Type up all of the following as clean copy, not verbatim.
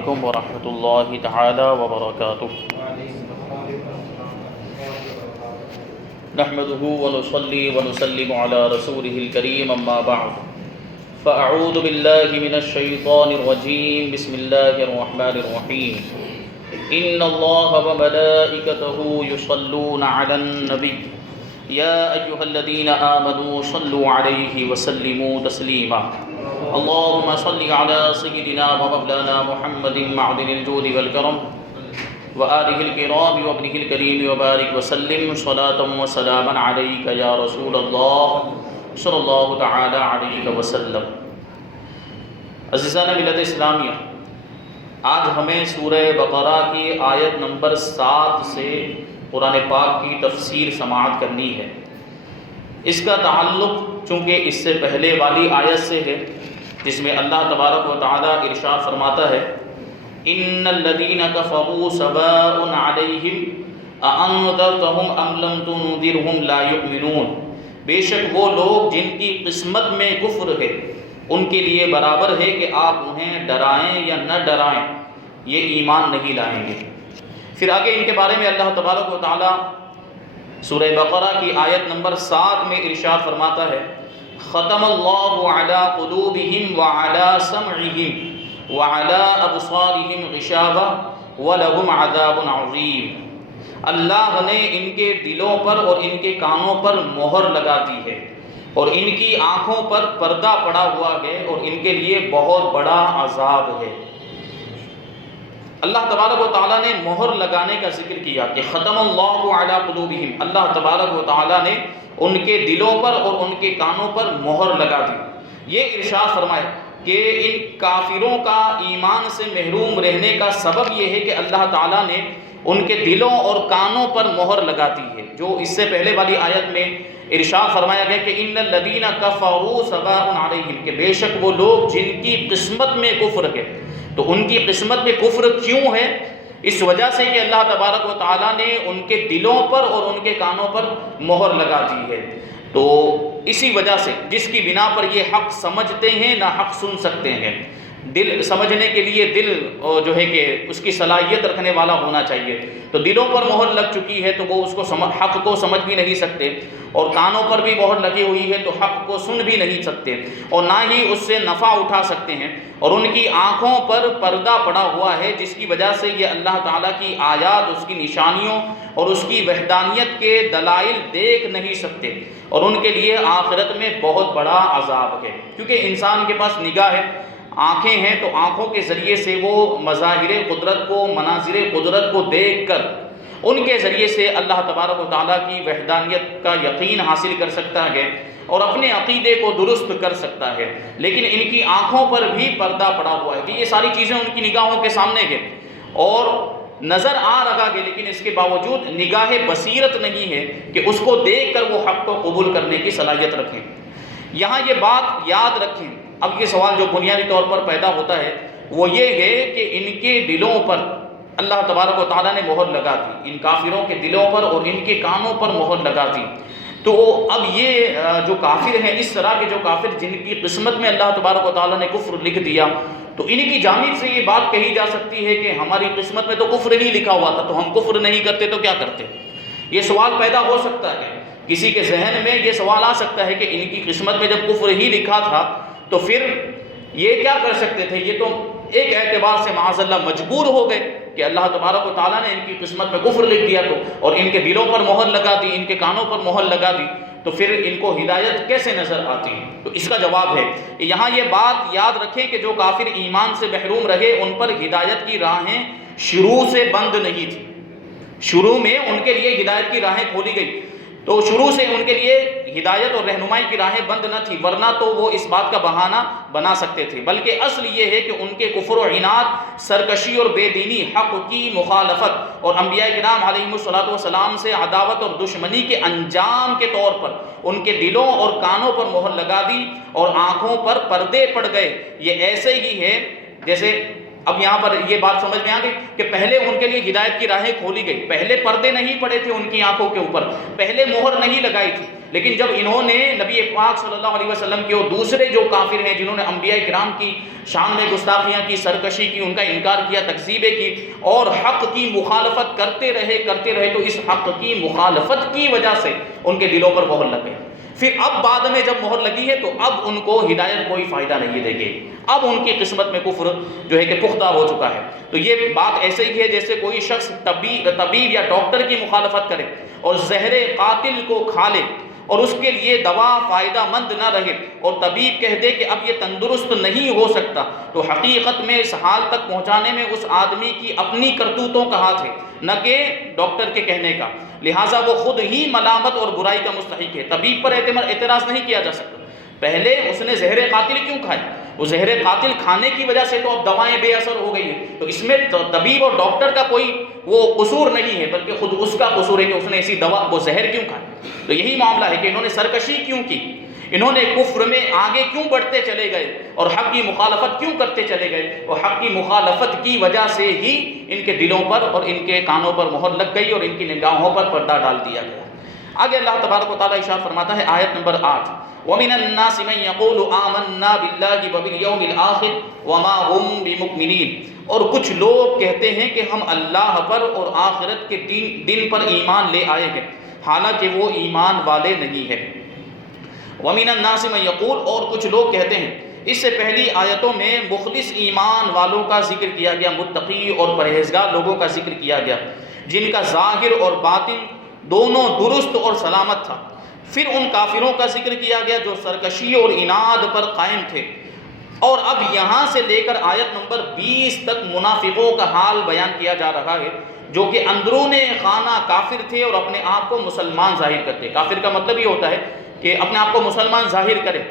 علیکم ورحمۃ اللہ تعالی وبرکاتہ۔ نحمده ونصلي ونسلم على رسوله الكريم اما بعد فاعوذ بالله من الشيطان الرجيم بسم الله الرحمن الرحيم ان الله وملائكته يصلون على النبي يا ايها الذين امنوا صلوا عليه وسلموا تسليما اللهم صل على سيدنا ومولانا محمد معدن الجود والكرم وآلہ الکرام وابنہ الکریم وبارک وسلم صلاۃ وسلاما علیک یا رسول اللہ صلی اللہ تعالی علیہ وسلم۔ عزیزان ملت اسلامیہ، آج ہمیں سورہ بقرہ کی آیت نمبر 7 سے قرآن پاک کی تفسیر سماعت کرنی ہے۔ اس کا تعلق چونکہ اس سے پہلے والی آیت سے ہے، جس میں اللہ تبارک و تعالی ارشاد فرماتا ہے ان الذين كفروا سواء عليهم اانذرتهم ام لم تنذرهم لا يؤمنون۔ بے شک وہ لوگ جن کی قسمت میں کفر ہے ان کے لیے برابر ہے کہ آپ انہیں ڈرائیں یا نہ ڈرائیں، یہ ایمان نہیں لائیں گے۔ پھر آگے ان کے بارے میں اللہ تبارک و تعالی سورہ بقرہ کی آیت نمبر 7 میں ارشاد فرماتا ہے ختم اللہ علی قلوبہم وعلی سمعہم وعلى ابصارهم غشاوة ولهم عذاب عظیم۔ اللہ نے ان کے دلوں پر اور ان کے کانوں پر مہر لگا دی ہے اور ان کی آنکھوں پر پردہ پڑا ہوا ہے اور ان کے لیے بہت بڑا عذاب ہے۔ اللہ تبارک و تعالیٰ نے مہر لگانے کا ذکر کیا کہ ختم اللہ علی قلوبہم، اللہ تبارک و تعالیٰ نے ان کے دلوں پر اور ان کے کانوں پر مہر لگا دی۔ یہ ارشاد فرمائے کہ ان کافروں کا ایمان سے محروم رہنے کا سبب یہ ہے کہ اللہ تعالیٰ نے ان کے دلوں اور کانوں پر مہر لگا دی ہے، جو اس سے پہلے والی آیت میں ارشاد فرمایا گیا کہ ان الذین کفروا سواء علیہم، کہ بے شک وہ لوگ جن کی قسمت میں کفر ہے۔ تو ان کی قسمت میں کفر کیوں ہے؟ اس وجہ سے کہ اللہ تبارک و تعالیٰ نے ان کے دلوں پر اور ان کے کانوں پر مہر لگا دی ہے۔ تو اسی وجہ سے جس کی بنا پر یہ حق سمجھتے ہیں نہ حق سن سکتے ہیں، دل سمجھنے کے لیے دل جو ہے کہ اس کی صلاحیت رکھنے والا ہونا چاہیے۔ تو دلوں پر مہر لگ چکی ہے تو وہ اس کو حق کو سمجھ بھی نہیں سکتے، اور کانوں پر بھی مہر لگی ہوئی ہے تو حق کو سن بھی نہیں سکتے اور نہ ہی اس سے نفع اٹھا سکتے ہیں، اور ان کی آنکھوں پر پردہ پڑا ہوا ہے جس کی وجہ سے یہ اللہ تعالیٰ کی آیات، اس کی نشانیوں اور اس کی وحدانیت کے دلائل دیکھ نہیں سکتے، اور ان کے لیے آخرت میں بہت بڑا عذاب ہے۔ کیونکہ انسان کے پاس نگاہ ہے، آنکھیں ہیں، تو آنکھوں کے ذریعے سے وہ مظاہر قدرت کو، مناظر قدرت کو دیکھ کر ان کے ذریعے سے اللہ تبارک و تعالیٰ کی وحدانیت کا یقین حاصل کر سکتا ہے اور اپنے عقیدے کو درست کر سکتا ہے۔ لیکن ان کی آنکھوں پر بھی پردہ پڑا ہوا ہے کہ یہ ساری چیزیں ان کی نگاہوں کے سامنے ہے اور نظر آ رہا ہے، لیکن اس کے باوجود نگاہ بصیرت نہیں ہے کہ اس کو دیکھ کر وہ حق کو قبول کرنے کی صلاحیت رکھیں۔ یہاں یہ بات یاد رکھیں۔ اب یہ سوال جو بنیادی طور پر پیدا ہوتا ہے وہ یہ ہے کہ ان کے دلوں پر اللہ تبارک و تعالیٰ نے مہر لگا دی، ان کافروں کے دلوں پر اور ان کے کانوں پر مہر لگا دی۔ تو اب یہ جو کافر ہیں، اس طرح کے جو کافر جن کی قسمت میں اللہ تبارک و تعالیٰ نے کفر لکھ دیا، تو ان کی جانب سے یہ بات کہی جا سکتی ہے کہ ہماری قسمت میں تو کفر ہی لکھا ہوا تھا، تو ہم کفر نہیں کرتے تو کیا کرتے؟ یہ سوال پیدا ہو سکتا ہے، کسی کے ذہن میں یہ سوال آ سکتا ہے کہ ان کی قسمت میں جب کفر ہی لکھا تھا تو پھر یہ کیا کر سکتے تھے؟ یہ تو ایک اعتبار سے معاذ اللہ مجبور ہو گئے کہ اللہ تبارک و تعالیٰ نے ان کی قسمت میں کفر لکھ دیا تو، اور ان کے دلوں پر مہر لگا دی، ان کے کانوں پر مہر لگا دی، تو پھر ان کو ہدایت کیسے نظر آتی؟ تو اس کا جواب ہے یہاں یہ بات یاد رکھیں کہ جو کافر ایمان سے محروم رہے ان پر ہدایت کی راہیں شروع سے بند نہیں تھی۔ شروع میں ان کے لیے ہدایت کی راہیں کھولی گئی، تو شروع سے ان کے لیے ہدایت اور رہنمائی کی راہیں بند نہ تھی، ورنہ تو وہ اس بات کا بہانہ بنا سکتے تھے۔ بلکہ اصل یہ ہے کہ ان کے کفر و عناد، سرکشی اور بے دینی، حق کی مخالفت اور انبیاء کرام علیہم السلام سے عداوت اور دشمنی کے انجام کے طور پر ان کے دلوں اور کانوں پر مہر لگا دی اور آنکھوں پر پردے پڑ گئے۔ یہ ایسے ہی ہے جیسے اب یہاں پر یہ بات سمجھ میں آ گئی کہ پہلے ان کے لیے ہدایت کی راہیں کھولی گئی، پہلے پردے نہیں پڑے تھے ان کی آنکھوں کے اوپر، پہلے مہر نہیں لگائی تھی، لیکن جب انہوں نے نبی پاک صلی اللہ علیہ وسلم کے اور دوسرے جو کافر ہیں جنہوں نے انبیاء کرام کی شان میں گستاخیاں کی، سرکشی کی، ان کا انکار کیا، تکذیبیں کی اور حق کی مخالفت کرتے رہے تو اس حق کی مخالفت کی وجہ سے ان کے دلوں پر مہر لگ گئی۔ پھر اب بعد میں جب مہر لگی ہے تو اب ان کو ہدایت کوئی فائدہ نہیں دے گی، اب ان کی قسمت میں کفر جو ہے کہ پختہ ہو چکا ہے۔ تو یہ بات ایسے ہی ہے جیسے کوئی شخص طبیب یا ڈاکٹر کی مخالفت کرے اور زہر قاتل کو کھا لے اور اس کے لیے دوا فائدہ مند نہ رہے اور طبیب کہہ دے کہ اب یہ تندرست نہیں ہو سکتا، تو حقیقت میں اس حال تک پہنچانے میں اس آدمی کی اپنی کرتوتوں کا ہاتھ ہے، نہ کہ ڈاکٹر کے کہنے کا، لہٰذا وہ خود ہی ملامت اور برائی کا مستحق ہے۔ طبیب پر اعتراض نہیں کیا جا سکتا۔ پہلے اس نے زہر قاتل کیوں کھائی؟ وہ زہر قاتل کھانے کی وجہ سے تو اب دوائیں بے اثر ہو گئی ہیں، تو اس میں طبیب اور ڈاکٹر کا کوئی وہ قصور نہیں ہے، بلکہ خود اس کا قصور ہے کہ اس نے ایسی دوا وہ زہر کیوں کھائی۔ تو یہی معاملہ ہے کہ انہوں نے سرکشی کیوں کی، انہوں نے کفر میں آگے کیوں بڑھتے چلے گئے اور حق کی مخالفت کیوں کرتے چلے گئے، اور حق کی مخالفت کی وجہ سے ہی ان کے دلوں پر اور ان کے کانوں پر مہر لگ گئی اور ان کی نگاہوں پر پردہ ڈال دیا گیا۔ آگے اللہ تبارک و تعالیٰ ارشاد فرماتا ہے آیت نمبر 8، وَمِنَ النَّاسِ مَن يَقُولُ آمَنَّا بِاللَّهِ وَبِالْيَوْمِ الْآخِرِ وَمَا هُمْ بِمُؤْمِنِينَ، اور کچھ لوگ کہتے ہیں کہ ہم اللہ پر اور آخرت کے دن پر ایمان لے آئے ہیں، حالانکہ وہ ایمان والے نہیں ہیں۔ وَمِنَ النَّاسِ مَن يَقُولُ، اور کچھ لوگ کہتے ہیں۔ اس سے پہلی آیتوں میں مخلص ایمان والوں کا ذکر کیا گیا، متقی اور پرہیزگار لوگوں کا ذکر کیا گیا جن کا ظاہر اور باطن دونوں درست اور سلامت تھا۔ پھر ان کافروں کا ذکر کیا گیا جو سرکشی اور عناد پر قائم تھے، اور اب یہاں سے لے کر آیت نمبر 20 تک منافقوں کا حال بیان کیا جا رہا ہے جو کہ اندرون خانہ کافر تھے اور اپنے آپ کو مسلمان ظاہر کرتے۔ کافر کا مطلب یہ ہوتا ہے کہ اپنے آپ کو مسلمان ظاہر کرے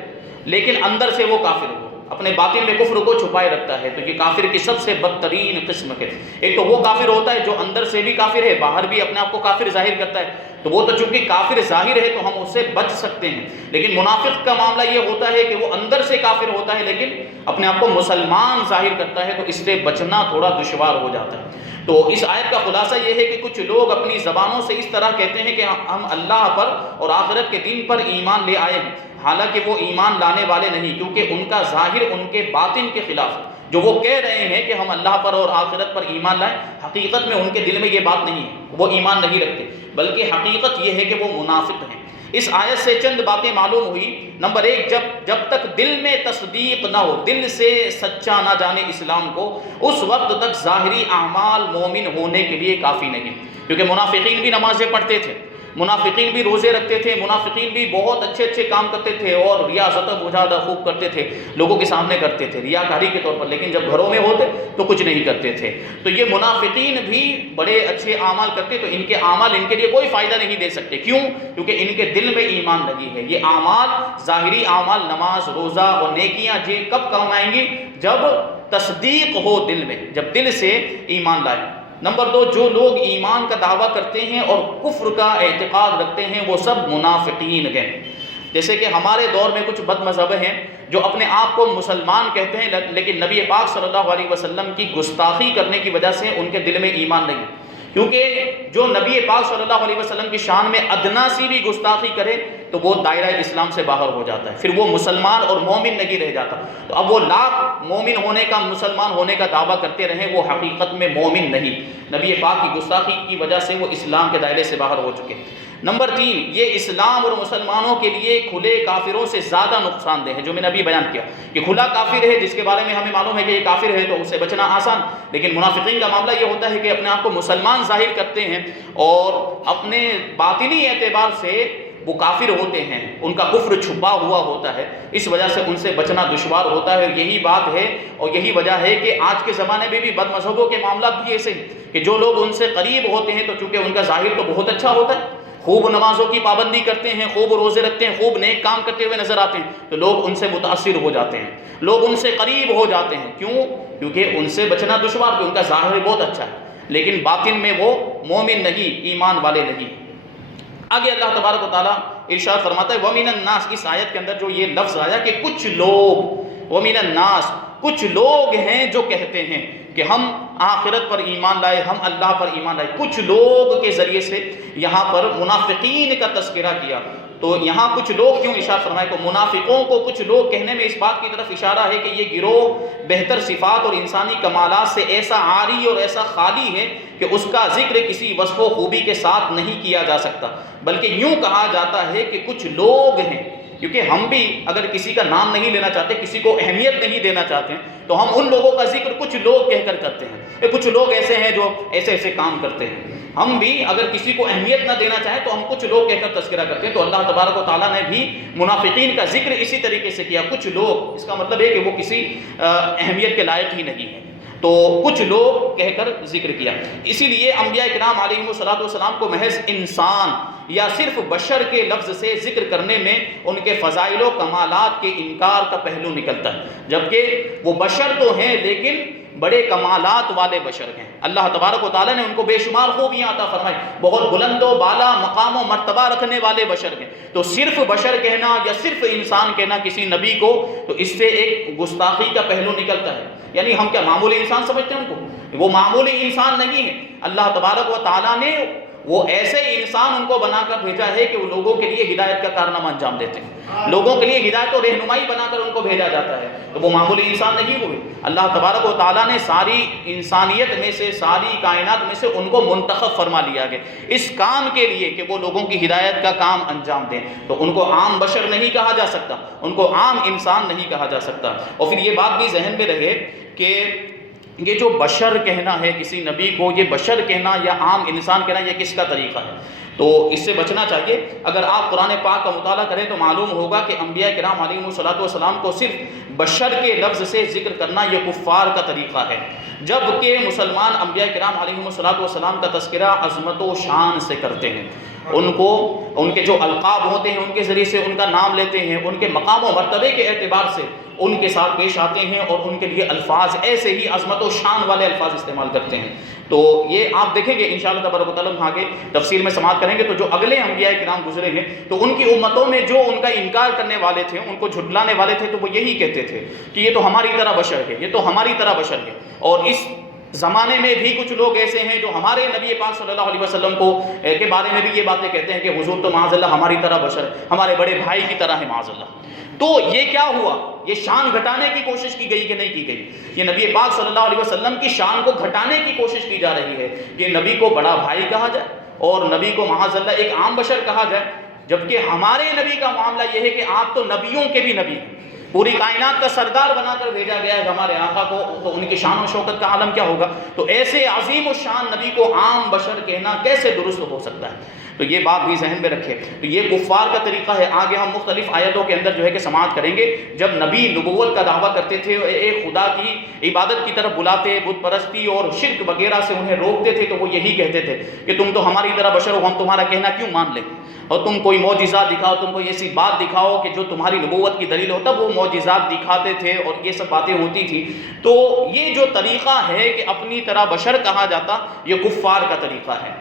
لیکن اندر سے وہ کافر ہو، اپنے باطن میں کفر کو چھپائے رکھتا ہے۔ تو یہ کافر کی سب سے بدترین قسم ہے۔ ایک تو وہ کافر ہوتا ہے جو اندر سے بھی کافر ہے، باہر بھی اپنے آپ کو کافر ظاہر کرتا ہے، تو وہ تو چونکہ کافر ظاہر ہے تو ہم اس سے بچ سکتے ہیں۔ لیکن منافق کا معاملہ یہ ہوتا ہے کہ وہ اندر سے کافر ہوتا ہے لیکن اپنے آپ کو مسلمان ظاہر کرتا ہے، تو اس سے بچنا تھوڑا دشوار ہو جاتا ہے۔ تو اس آیت کا خلاصہ یہ ہے کہ کچھ لوگ اپنی زبانوں سے اس طرح کہتے ہیں کہ ہم اللہ پر اور آخرت کے دن پر ایمان لے آئے ہیں، حالانکہ وہ ایمان لانے والے نہیں، کیونکہ ان کا ظاہر ان کے باطن کے خلاف ہے۔ جو وہ کہہ رہے ہیں کہ ہم اللہ پر اور آخرت پر ایمان لائیں، حقیقت میں ان کے دل میں یہ بات نہیں ہے، وہ ایمان نہیں رکھتے، بلکہ حقیقت یہ ہے کہ وہ منافق ہیں۔ اس آیت سے چند باتیں معلوم ہوئی۔ نمبر 1، جب تک دل میں تصدیق نہ ہو، دل سے سچا نہ جانے اسلام کو، اس وقت تک ظاہری اعمال مومن ہونے کے لیے کافی نہیں، کیونکہ منافقین بھی نمازیں پڑھتے تھے، منافقین بھی روزے رکھتے تھے، منافقین بھی بہت اچھے کام کرتے تھے اور ریاضت و مجاہدہ خوب کرتے تھے، لوگوں کے سامنے کرتے تھے ریاکاری کے طور پر، لیکن جب گھروں میں ہوتے تو کچھ نہیں کرتے تھے۔ تو یہ منافقین بھی بڑے اچھے اعمال کرتے، تو ان کے اعمال ان کے لیے کوئی فائدہ نہیں دے سکتے۔ کیوں؟ کیونکہ ان کے دل میں ایمان نہیں ہے۔ یہ اعمال، ظاہری اعمال، نماز، روزہ اور نیکیاں یہ کب کام آئیں گی؟ جب تصدیق ہو دل میں، جب دل سے ایمان لائے۔ نمبر 2، جو لوگ ایمان کا دعویٰ کرتے ہیں اور کفر کا اعتقاد رکھتے ہیں وہ سب منافقین ہیں۔ جیسے کہ ہمارے دور میں کچھ بد مذہب ہیں جو اپنے آپ کو مسلمان کہتے ہیں لیکن نبی پاک صلی اللہ علیہ وسلم کی گستاخی کرنے کی وجہ سے ان کے دل میں ایمان نہیں، کیونکہ جو نبی پاک صلی اللہ علیہ وسلم کی شان میں ادنا سی بھی گستاخی کرے تو وہ دائرہ اسلام سے باہر ہو جاتا ہے، پھر وہ مسلمان اور مومن نہیں رہ جاتا۔ تو اب وہ لاکھ مومن ہونے کا، مسلمان ہونے کا دعویٰ کرتے رہیں، وہ حقیقت میں مومن نہیں، نبی پاک کی گستاخی کی وجہ سے وہ اسلام کے دائرے سے باہر ہو چکے۔ نمبر 3، یہ اسلام اور مسلمانوں کے لیے کھلے کافروں سے زیادہ نقصان دہ ہے، جو میں نے ابھی بیان کیا کہ کھلا کافر ہے جس کے بارے میں ہمیں معلوم ہے کہ یہ کافر ہے تو اس سے بچنا آسان، لیکن منافقین کا معاملہ یہ ہوتا ہے کہ اپنے آپ کو مسلمان ظاہر کرتے ہیں اور اپنے باطنی اعتبار سے وہ کافر ہوتے ہیں، ان کا کفر چھپا ہوا ہوتا ہے، اس وجہ سے ان سے بچنا دشوار ہوتا ہے۔ یہی بات ہے اور یہی وجہ ہے کہ آج کے زمانے میں بھی بد مذہبوں کے معاملات بھی ایسے ہیں کہ جو لوگ ان سے قریب ہوتے ہیں تو چونکہ ان کا ظاہر تو بہت اچھا ہوتا ہے، خوب نمازوں کی پابندی کرتے ہیں، خوب روزے رکھتے ہیں، خوب نیک کام کرتے ہوئے نظر آتے ہیں، تو لوگ ان سے متاثر ہو جاتے ہیں، لوگ ان سے قریب ہو جاتے ہیں۔ کیوں؟ کیونکہ ان سے بچنا دشوار، کہ ان کا ظاہر بہت اچھا ہے لیکن باطن میں وہ مومن نہیں، ایمان والے نہیں۔ آگے اللہ تبارک و تعالیٰ ارشاد فرماتا ہے وَمِنَ النَّاسِ، اس آیت کے اندر جو یہ لفظ آیا کہ کچھ لوگ، وَمِنَ النَّاسِ، کچھ لوگ ہیں جو کہتے ہیں کہ ہم آخرت پر ایمان لائے، ہم اللہ پر ایمان لائے۔ کچھ لوگ کے ذریعے سے یہاں پر منافقین کا تذکرہ کیا، تو یہاں کچھ لوگ کیوں ارشاد فرمائے کہ منافقوں کو کچھ لوگ کہنے میں اس بات کی طرف اشارہ ہے کہ یہ گروہ بہتر صفات اور انسانی کمالات سے ایسا عاری اور ایسا خالی ہے کہ اس کا ذکر کسی وصف و خوبی کے ساتھ نہیں کیا جا سکتا، بلکہ یوں کہا جاتا ہے کہ کچھ لوگ ہیں، کیونکہ ہم بھی اگر کسی کا نام نہیں لینا چاہتے، کسی کو اہمیت نہیں دینا چاہتے ہیں، تو ہم ان لوگوں کا ذکر کچھ لوگ کہہ کر کرتے ہیں کہ کچھ لوگ ایسے ہیں جو ایسے ایسے کام کرتے ہیں۔ ہم بھی اگر کسی کو اہمیت نہ دینا چاہیں تو ہم کچھ لوگ کہہ کر تذکرہ کرتے ہیں۔ تو اللہ تبارک و تعالیٰ نے بھی منافقین کا ذکر اسی طریقے سے کیا، کچھ لوگ، اس کا مطلب ہے کہ وہ کسی اہمیت کے لائق ہی نہیں ہے، تو کچھ لوگ کہہ کر ذکر کیا۔ اسی لیے انبیاء کرام علیہم الصلوۃ کو محض انسان یا صرف بشر کے لفظ سے ذکر کرنے میں ان کے فضائل و کمالات کے انکار کا پہلو نکلتا ہے، جبکہ وہ بشر تو ہیں لیکن بڑے کمالات والے بشر ہیں۔ اللہ تبارک و تعالیٰ نے ان کو بے شمار خوبیاں عطا فرمائی، بہت بلند و بالا مقام و مرتبہ رکھنے والے بشر ہیں۔ تو صرف بشر کہنا یا صرف انسان کہنا کسی نبی کو، تو اس سے ایک گستاخی کا پہلو نکلتا ہے۔ یعنی ہم کیا معمولی انسان سمجھتے ہیں ان کو؟ وہ معمولی انسان نہیں ہے۔ اللہ تبارک و تعالیٰ نے وہ ایسے انسان ان کو بنا کر بھیجا ہے کہ وہ لوگوں کے لیے ہدایت کا کارنامہ انجام دیتے ہیں، لوگوں کے لیے ہدایت و رہنمائی بنا کر ان کو بھیجا جاتا ہے، تو وہ معمولی انسان نہیں ہوئے۔ اللہ تبارک و تعالیٰ نے ساری انسانیت میں سے، ساری کائنات میں سے ان کو منتخب فرما لیا گیا اس کام کے لیے کہ وہ لوگوں کی ہدایت کا کام انجام دیں۔ تو ان کو عام بشر نہیں کہا جا سکتا، ان کو عام انسان نہیں کہا جا سکتا۔ اور پھر یہ بات بھی ذہن میں رہے کہ یہ جو بشر کہنا ہے کسی نبی کو، یہ بشر کہنا یا عام انسان کہنا، یہ کس کا طریقہ ہے؟ تو اس سے بچنا چاہیے۔ اگر آپ قرآن پاک کا مطالعہ کریں تو معلوم ہوگا کہ انبیاء کرام علیہم الصلوۃ کو صرف بشر کے لفظ سے ذکر کرنا یہ کفار کا طریقہ ہے، جبکہ مسلمان انبیاء کرام علیہم الصلوۃ کا تذکرہ عظمت و شان سے کرتے ہیں۔ ان کو ان کے جو القاب ہوتے ہیں ان کے ذریعے سے ان کا نام لیتے ہیں، ان کے مقام و مرتبے کے اعتبار سے ان کے ساتھ پیش آتے ہیں اور ان کے لیے الفاظ ایسے ہی عظمت و شان والے الفاظ استعمال کرتے ہیں۔ تو یہ آپ دیکھیں گے انشاءاللہ تبارک و تعالیٰ آگے تفسیر میں سماعت کریں گے، تو جو اگلے انبیاء کرام گزرے ہیں تو ان کی امتوں میں جو ان کا انکار کرنے والے تھے، ان کو جھٹلانے والے تھے، تو وہ یہی کہتے تھے کہ یہ تو ہماری طرح بشر ہے، یہ تو ہماری طرح بشر ہے۔ اور اس زمانے میں بھی کچھ لوگ ایسے ہیں جو ہمارے نبی پاک صلی اللہ علیہ وسلم کو کے بارے میں بھی یہ باتیں کہتے ہیں کہ حضور تو معاذ اللہ ہماری طرح بشر ہے، ہمارے بڑے بھائی کی طرح ہے معاذ اللہ۔ تو یہ کیا ہوا؟ یہ شان گھٹانے کی کوشش کی گئی کہ نہیں کی گئی؟ یہ نبی پاک صلی اللہ علیہ وسلم کی شان کو گھٹانے کی کوشش کی جا رہی ہے کہ نبی کو بڑا بھائی کہا جائے اور نبی کو معاذ اللہ ایک عام بشر کہا جائے، جبکہ ہمارے نبی کا معاملہ یہ ہے کہ آپ تو نبیوں کے بھی نبی ہیں، پوری کائنات کا سردار بنا کر بھیجا گیا ہے ہمارے آقا کو، تو ان کی شان و شوکت کا عالم کیا ہوگا؟ تو ایسے عظیم و شان نبی کو عام بشر کہنا کیسے درست ہو سکتا ہے؟ تو یہ بات بھی ذہن میں رکھے۔ تو یہ کفار کا طریقہ ہے۔ آگے ہم مختلف آیتوں کے اندر جو ہے کہ سماعت کریں گے، جب نبی نبوت کا دعویٰ کرتے تھے، ایک خدا کی عبادت کی طرف بلاتے، بت پرستی اور شرک وغیرہ سے انہیں روکتے تھے، تو وہ یہی کہتے تھے کہ تم تو ہماری طرح بشر ہو، ہم تمہارا کہنا کیوں مان لیں؟ اور تم کوئی معجزہ دکھاؤ، تم کوئی ایسی بات دکھاؤ کہ جو تمہاری نبوت کی دلیل ہو، تب وہ معجزات دکھاتے تھے اور یہ سب باتیں ہوتی تھی۔ تو یہ جو طریقہ ہے کہ اپنی طرح بشر کہا جاتا، یہ کفار کا طریقہ ہے۔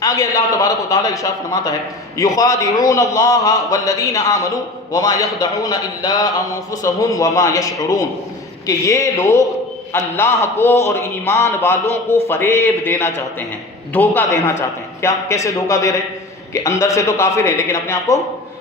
آگے اللہ تبارک و تعالیٰ ارشاد فرماتا ہے یخادعون اللہ والذین آمنوا وما یخدعون الا انفسهم وما یشعرون، کہ یہ لوگ اللہ کو اور ایمان والوں کو فریب دینا چاہتے ہیں، دھوکہ دینا چاہتے ہیں۔ کیا کیسے دھوکہ دے رہے؟ کہ اندر سے تو کافر ہیں لیکن اپنے آپ کو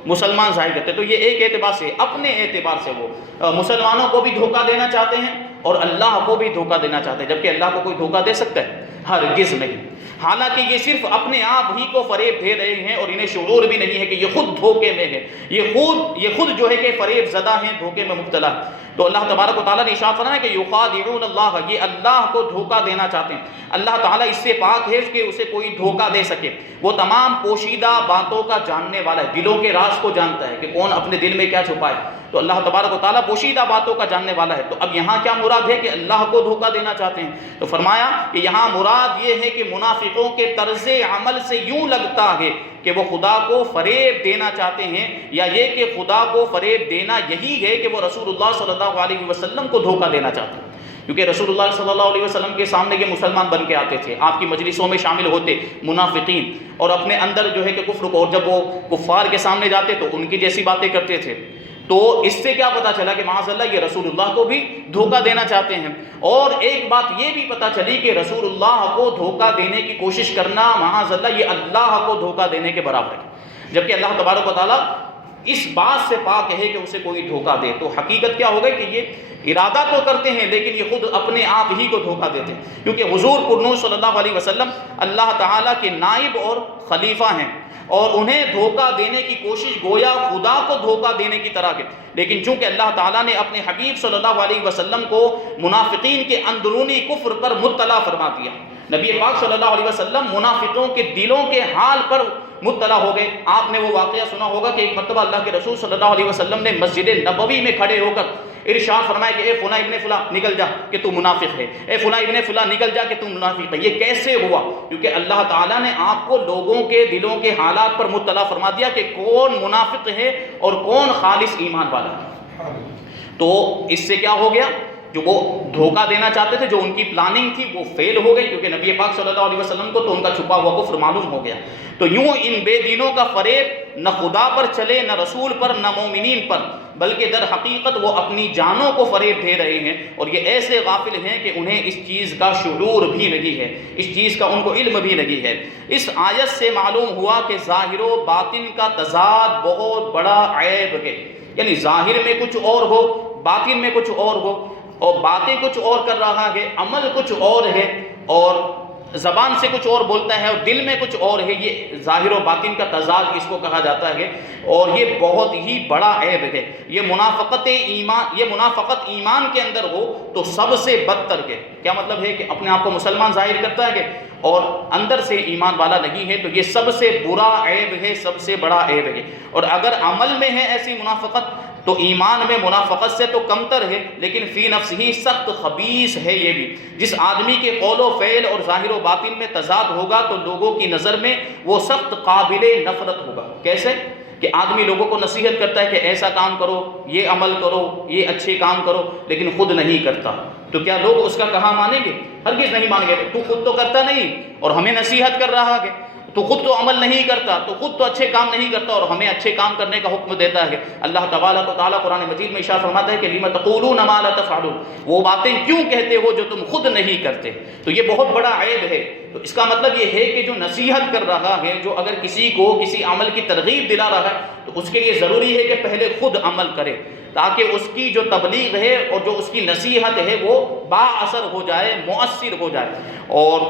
مسلمان ظاہر کرتے ہیں۔ تو یہ ایک اعتبار سے، اپنے اعتبار سے وہ مسلمانوں کو بھی دھوکہ دینا چاہتے ہیں اور اللہ کو بھی دھوکہ دینا چاہتے ہیں، جبکہ اللہ کو کوئی دھوکہ دے سکتا ہے؟ ہرگز نہیں۔ حالانکہ یہ صرف اپنے آپ ہی کو فریب دے رہے ہیں اور انہیں شعور بھی نہیں ہے کہ یہ خود دھوکے میں ہے، یہ خود جو ہے کہ فریب زدہ ہیں، دھوکے میں مبتلا۔ تو اللہ تبارک و تعالیٰ نے ارشاد فرمایا کہ یخادعون اللہ، یہ اللہ کو دھوکہ دینا چاہتے ہیں۔ اللہ تعالیٰ اس سے پاک ہے کہ اسے کوئی دھوکہ دے سکے، وہ تمام پوشیدہ باتوں کا جاننے والا ہے، دلوں کے راز کو جانتا ہے کہ کون اپنے دل میں کیا چھپائے۔ تو اللہ تبارک و تعالیٰ پوشیدہ باتوں کا جاننے والا ہے۔ تو اب یہاں کیا مراد ہے کہ اللہ کو دھوکہ دینا چاہتے ہیں؟ تو فرمایا کہ یہاں مراد یہ ہے کہ منافقوں کے طرز عمل سے یوں لگتا ہے کہ وہ خدا کو فریب دینا چاہتے ہیں، یا یہ کہ خدا کو فریب دینا یہی ہے کہ وہ رسول اللہ صلی اللہ علیہ وسلم کو دھوکہ دینا چاہتے ہیں، کیونکہ رسول اللہ صلی اللہ علیہ وسلم کے سامنے یہ مسلمان بن کے آتے تھے، آپ کی مجلسوں میں شامل ہوتے منافقین، اور اپنے اندر جو ہے کہ کفر کو، اور جب وہ کفار کے سامنے جاتے تو ان کی جیسی باتیں کرتے تھے۔ تو اس سے کیا پتا چلا کہ معاذ اللہ یہ رسول اللہ کو بھی دھوکہ دینا چاہتے ہیں۔ اور ایک بات یہ بھی پتا چلی کہ رسول اللہ کو دھوکہ دینے کی کوشش کرنا معاذ اللہ یہ اللہ کو دھوکہ دینے کے برابر ہے۔ جبکہ اللہ تبارک و تعالیٰ اس بات سے پاک ہے کہ اسے کوئی دھوکہ دے۔ تو حقیقت کیا ہوگا کہ یہ ارادہ تو کرتے ہیں لیکن یہ خود اپنے آپ ہی کو دھوکہ دیتے ہیں، کیونکہ حضور پرنور صلی اللہ علیہ وسلم اللہ تعالیٰ کے نائب اور خلیفہ ہیں، اور انہیں دھوکہ دینے کی کوشش گویا خدا کو دھوکہ دینے کی طرح کے، لیکن چونکہ اللہ تعالیٰ نے اپنے حبیب صلی اللہ علیہ وسلم کو منافقین کے اندرونی کفر پر مطلع فرما دیا، نبی پاک صلی اللہ علیہ وسلم منافقوں کے دلوں کے حال پر مطلع ہو گئے۔ آپ نے وہ واقعہ سنا ہوگا کہ ایک مرتبہ اللہ کے رسول صلی اللہ علیہ وسلم نے مسجد نبوی میں کھڑے ہو کر ارشاد فرمایا کہ اے فلاں ابن فلاں نکل جا کہ تو منافق ہے، اے فلاں ابن فلاں نکل جا کہ تو منافق ہے۔ یہ کیسے ہوا؟ کیونکہ اللہ تعالیٰ نے آپ کو لوگوں کے دلوں کے حالات پر مطلع فرما دیا کہ کون منافق ہے اور کون خالص ایمان والا ہے۔ تو اس سے کیا ہو گیا؟ جو وہ دھوکہ دینا چاہتے تھے، جو ان کی پلاننگ تھی، وہ فیل ہو گئی، کیونکہ نبی پاک صلی اللہ علیہ وسلم کو تو ان کا چھپا ہوا کفر معلوم ہو گیا۔ تو یوں ان بے دینوں کا فریب نہ خدا پر چلے، نہ رسول پر، نہ مومنین پر، بلکہ در حقیقت وہ اپنی جانوں کو فریب دے رہے ہیں، اور یہ ایسے غافل ہیں کہ انہیں اس چیز کا شعور بھی نہیں ہے، اس چیز کا ان کو علم بھی نہیں ہے۔ اس آیت سے معلوم ہوا کہ ظاہر و باطن کا تضاد بہت بڑا عیب ہے، یعنی ظاہر میں کچھ اور ہو، باطن میں کچھ اور ہو، اور باتیں کچھ اور کر رہا ہے، عمل کچھ اور ہے، اور زبان سے کچھ اور بولتا ہے اور دل میں کچھ اور ہے۔ یہ ظاہر و باطن کا تضاد اس کو کہا جاتا ہے، اور یہ بہت ہی بڑا عیب ہے۔ یہ منافقت ایمان کے اندر ہو تو سب سے بدتر ہے۔ کیا مطلب ہے؟ کہ اپنے آپ کو مسلمان ظاہر کرتا ہے کہ اور اندر سے ایمان والا نہیں ہے، تو یہ سب سے برا عیب ہے، سب سے بڑا عیب ہے۔ اور اگر عمل میں ہے ایسی منافقت تو ایمان میں منافقت سے تو کمتر ہے، لیکن فی نفس ہی سخت خبیث ہے یہ بھی۔ جس آدمی کے قول و فعل اور ظاہر و باطن میں تضاد ہوگا تو لوگوں کی نظر میں وہ سخت قابل نفرت ہوگا۔ کیسے؟ کہ آدمی لوگوں کو نصیحت کرتا ہے کہ ایسا کام کرو، یہ عمل کرو، یہ اچھے کام کرو، لیکن خود نہیں کرتا، تو کیا لوگ اس کا کہا مانیں گے؟ ہرگز نہیں مانیں گے۔ تو خود تو کرتا نہیں اور ہمیں نصیحت کر رہا ہے، تو خود تو عمل نہیں کرتا، تو خود تو اچھے کام نہیں کرتا اور ہمیں اچھے کام کرنے کا حکم دیتا ہے۔ اللہ تبارک و تعالیٰ قرآن مجید میں ارشاد فرماتا ہے کہ لِمَ تَقُولُونَ مَا لَا تَفْعَلُونَ، وہ باتیں کیوں کہتے ہو جو تم خود نہیں کرتے۔ تو یہ بہت بڑا عیب ہے۔ تو اس کا مطلب یہ ہے کہ جو نصیحت کر رہا ہے، جو اگر کسی کو کسی عمل کی ترغیب دلا رہا ہے، تو اس کے لیے ضروری ہے کہ پہلے خود عمل کرے، تاکہ اس کی جو تبلیغ ہے اور جو اس کی نصیحت ہے وہ با اثر ہو جائے، مؤثر ہو جائے۔ اور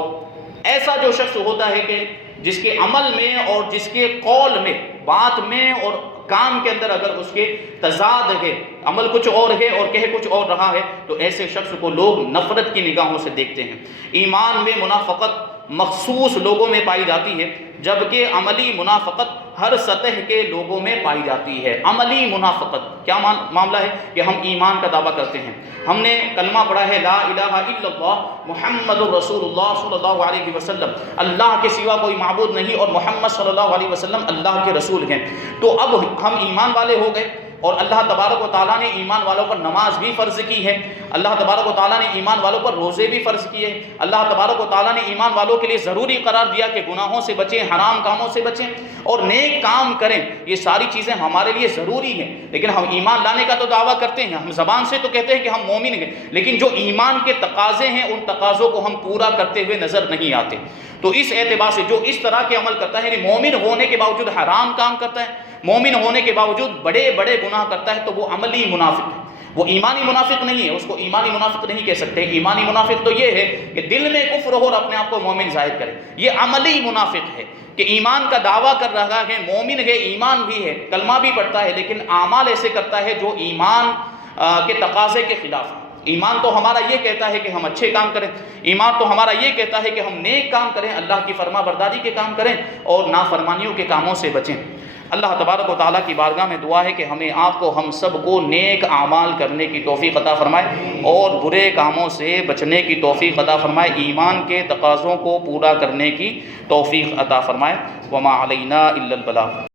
ایسا جو شخص ہوتا ہے کہ جس کے عمل میں اور جس کے قول میں، بات میں اور کام کے اندر اگر اس کے تضاد ہے، عمل کچھ اور ہے اور کہہ کچھ اور رہا ہے، تو ایسے شخص کو لوگ نفرت کی نگاہوں سے دیکھتے ہیں۔ ایمان میں منافقت مخصوص لوگوں میں پائی جاتی ہے، جبکہ عملی منافقت ہر سطح کے لوگوں میں پائی جاتی ہے۔ عملی منافقت کیا معاملہ ہے؟ کہ ہم ایمان کا دعویٰ کرتے ہیں، ہم نے کلمہ پڑھا ہے لا الہ الا اللہ محمد الرسول اللہ صلی اللہ علیہ وسلم، اللہ کے سوا کوئی معبود نہیں اور محمد صلی اللہ علیہ وسلم اللہ کے رسول ہیں، تو اب ہم ایمان والے ہو گئے۔ اور اللہ تبارک و تعالیٰ نے ایمان والوں پر نماز بھی فرض کی ہے، اللہ تبارک و تعالیٰ نے ایمان والوں پر روزے بھی فرض کیے، اللہ تبارک و تعالیٰ نے ایمان والوں کے لیے ضروری قرار دیا کہ گناہوں سے بچیں، حرام کاموں سے بچیں اور نیک کام کریں۔ یہ ساری چیزیں ہمارے لیے ضروری ہیں، لیکن ہم ایمان لانے کا تو دعویٰ کرتے ہیں، ہم زبان سے تو کہتے ہیں کہ ہم مومن ہیں، لیکن جو ایمان کے تقاضے ہیں ان تقاضوں کو ہم پورا کرتے ہوئے نظر نہیں آتے۔ تو اس اعتبار سے جو اس طرح کے عمل کرتا ہے، یعنی مومن ہونے کے باوجود حرام کام کرتا ہے، مومن ہونے کے باوجود بڑے بڑے گناہ کرتا ہے، تو وہ عملی منافق ہے، وہ ایمانی منافق نہیں ہے، اس کو ایمانی منافق نہیں کہہ سکتے۔ ایمانی منافق تو یہ ہے کہ دل میں کفر ہو اور اپنے آپ کو مومن ظاہر کرے، یہ عملی منافق ہے کہ ایمان کا دعویٰ کر رہا ہے، مومن ہے، ایمان بھی ہے، کلمہ بھی پڑھتا ہے، لیکن اعمال ایسے کرتا ہے جو ایمان کے تقاضے کے خلاف ہے۔ ایمان تو ہمارا یہ کہتا ہے کہ ہم اچھے کام کریں، ایمان تو ہمارا یہ کہتا ہے کہ ہم نیک کام کریں، اللہ کی فرما برداری کے کام کریں اور نافرمانیوں کے کاموں سے بچیں۔ اللہ تبارک و تعالیٰ کی بارگاہ میں دعا ہے کہ ہمیں آپ کو ہم سب کو نیک اعمال کرنے کی توفیق عطا فرمائے اور برے کاموں سے بچنے کی توفیق عطا فرمائے، ایمان کے تقاضوں کو پورا کرنے کی توفیق عطا فرمائے۔ وما علینا الا البلاغ۔